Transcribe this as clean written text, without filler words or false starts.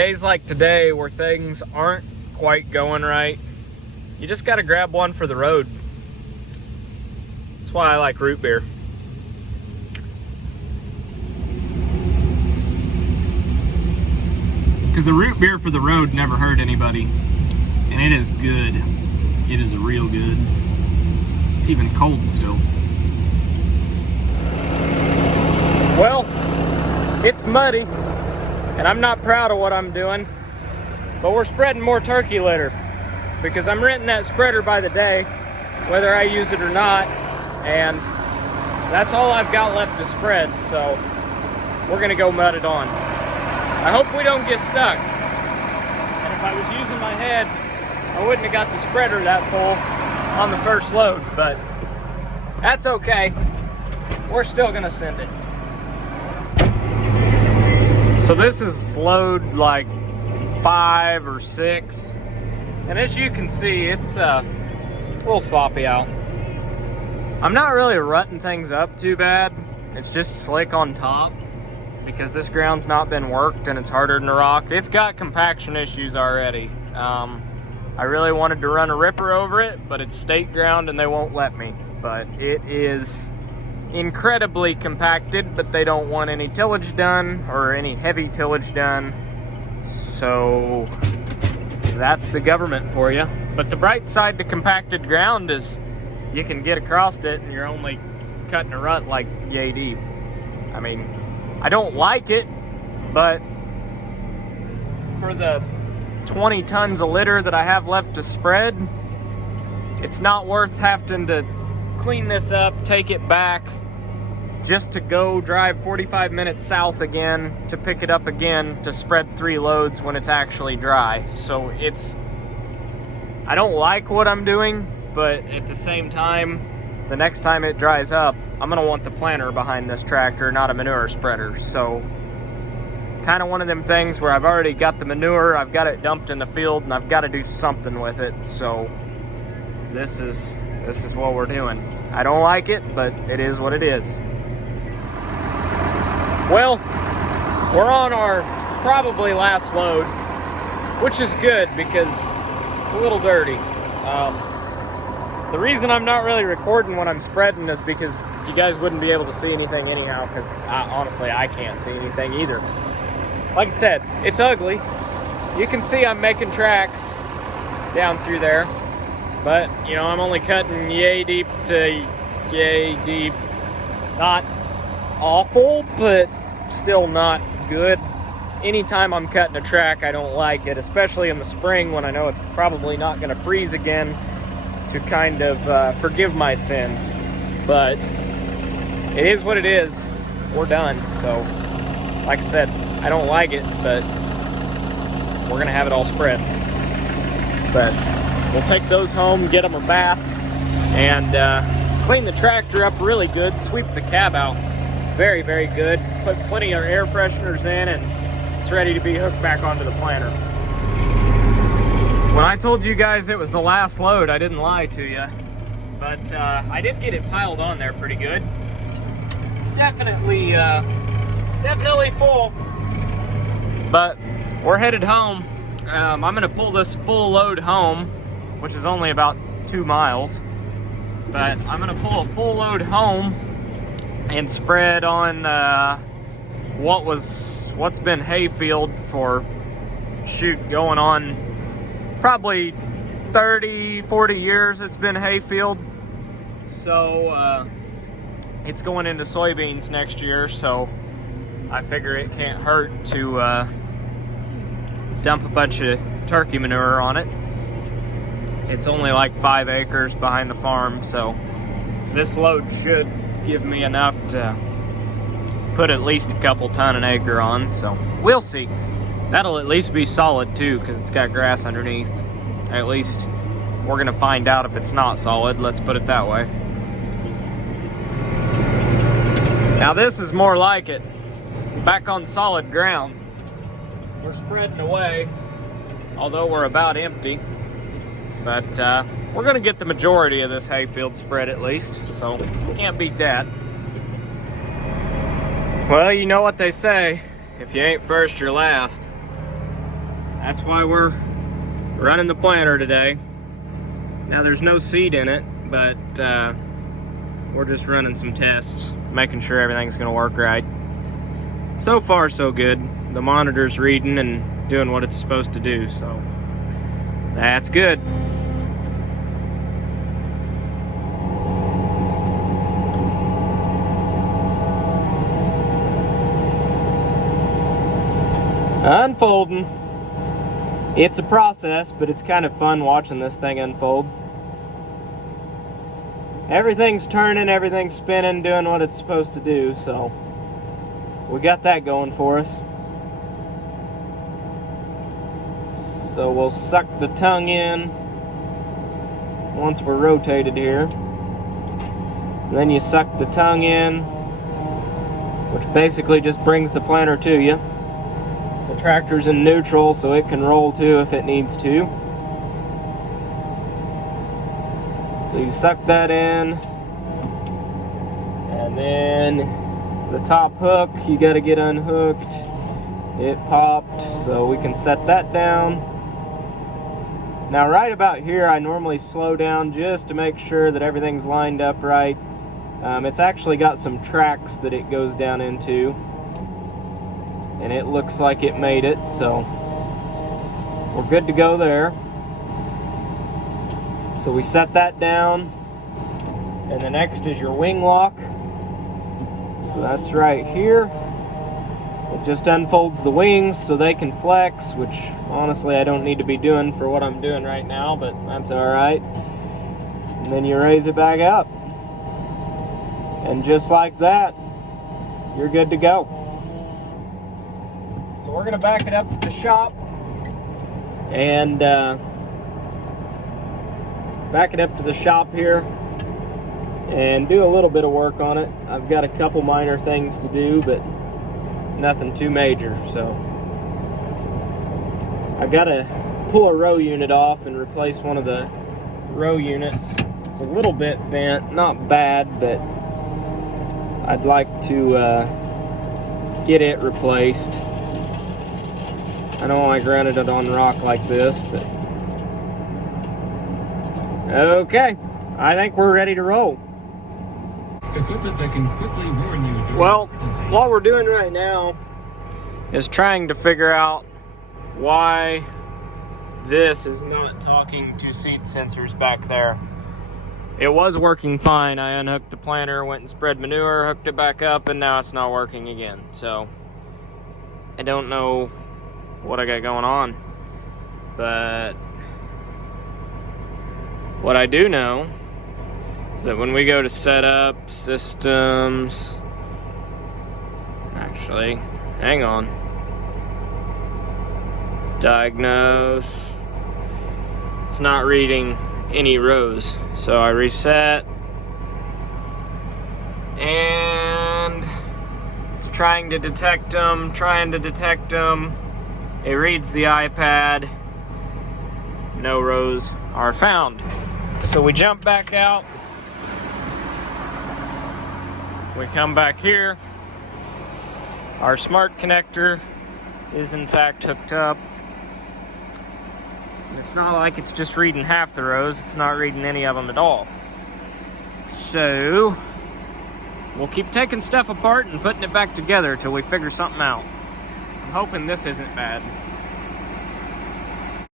days like today where things aren't quite going right, you just gotta grab one for the road. That's why I like root beer. Because the root beer for the road never hurt anybody. And it is good. It is real good. It's even cold still. Well, it's muddy, and I'm not proud of what I'm doing, but we're spreading more turkey litter because I'm renting that spreader by the day, whether I use it or not, and that's all I've got left to spread, so we're gonna go mud it on. I hope we don't get stuck, and if I was using my head, I wouldn't have got the spreader that full on the first load, but that's okay. We're still gonna send it. So this is load like 5 or 6, and as you can see, it's a little sloppy out. I'm not really rutting things up too bad. It's just slick on top because this ground's not been worked and it's harder than a rock. It's got compaction issues already. I really wanted to run a ripper over it, but it's state ground and they won't let me. But it is incredibly compacted, but they don't want any tillage done or any heavy tillage done. So that's the government for you. But the bright side to compacted ground is you can get across it and you're only cutting a rut like yay deep. I mean, I don't like it, but for the 20 tons of litter that I have left to spread, it's not worth having to clean this up, take it back, just to go drive 45 minutes south again to pick it up again to spread 3 loads when it's actually dry. So I don't like what I'm doing, but at the same time, the next time it dries up, I'm gonna want the planter behind this tractor, not a manure spreader. So kind of one of them things where I've already got the manure, I've got it dumped in the field, and I've got to do something with it. So this is what we're doing. I don't like it, but it is what it is. Well, we're on our probably last load, which is good because it's a little dirty. The reason I'm not really recording when I'm spreading is because you guys wouldn't be able to see anything anyhow, because honestly, I can't see anything either. Like I said, it's ugly. You can see I'm making tracks down through there, but you know, I'm only cutting yay deep to yay deep. Not awful, but still not good. Anytime I'm cutting a track, I don't like it, especially in the spring when I know it's probably not going to freeze again, to kind of forgive my sins. But it is what it is. We're done. So, like I said, I don't like it, but we're going to have it all spread. But we'll take those home, get them a bath, and clean the tractor up really good, sweep the cab out very, very good, put plenty of air fresheners in, and it's ready to be hooked back onto the planter. When I told you guys it was the last load, I didn't lie to you, but I did get it piled on there pretty good. It's definitely full, but we're headed home. I'm gonna pull this full load home, which is only about 2 miles, but I'm gonna pull a full load home and spread on what's been hayfield for going on probably 30-40 years. It's been hayfield, so it's going into soybeans next year, so I figure it can't hurt to dump a bunch of turkey manure on it. It's only like 5 acres behind the farm, so this load should give me enough to put at least a couple ton an acre on, so we'll see. That'll at least be solid too, because it's got grass underneath. At least we're gonna find out if it's not solid, let's put it that way. Now this is more like it. Back on solid ground. We're spreading away, although we're about empty. But we're gonna get the majority of this hayfield spread at least, so can't beat that. Well, you know what they say, if you ain't first, you're last. that's why we're running the planter today. Now there's no seed in it, but we're just running some tests, making sure everything's gonna work right. So far so good. The monitor's reading and doing what it's supposed to do, so that's good. Unfolding. It's a process, but it's kind of fun watching this thing unfold. Everything's turning, everything's spinning, doing what it's supposed to do, so we got that going for us. So we'll suck the tongue in once we're rotated here. And then you suck the tongue in, which basically just brings the planter to you. The tractor's in neutral, so it can roll too if it needs to. So you suck that in, and then the top hook, you got to get unhooked. It popped, so we can set that down. Now right about here, I normally slow down just to make sure that everything's lined up right. It's actually got some tracks that it goes down into, and it looks like it made it, so we're good to go there. So we set that down, and the next is your wing lock. So that's right here. It just unfolds the wings so they can flex, which honestly I don't need to be doing for what I'm doing right now, but that's all right. And then you raise it back up. And just like that, you're good to go. So we're gonna back it up to the shop and back it up to the shop here and do a little bit of work on it. I've got a couple minor things to do, but nothing too major. So I gotta pull a row unit off and replace one of the row units. It's a little bit bent, not bad, but I'd like to get it replaced. I don't like running it on rock like this, but okay, I think we're ready to roll. Equipment that can quickly warn you. Well, what we're doing right now is trying to figure out why this is not talking to seed sensors back there. It was working fine. I unhooked the planter, went and spread manure, hooked it back up, and now it's not working again. So I don't know what I got going on, but what I do know is that when we go to setup, systems, actually, hang on, diagnose, it's not reading any rows. So I reset, and it's trying to detect them, It reads the iPad, no rows are found. So we jump back out, we come back here, our smart connector is in fact hooked up. And it's not like it's just reading half the rows, it's not reading any of them at all. So we'll keep taking stuff apart and putting it back together till we figure something out. I'm hoping this isn't bad.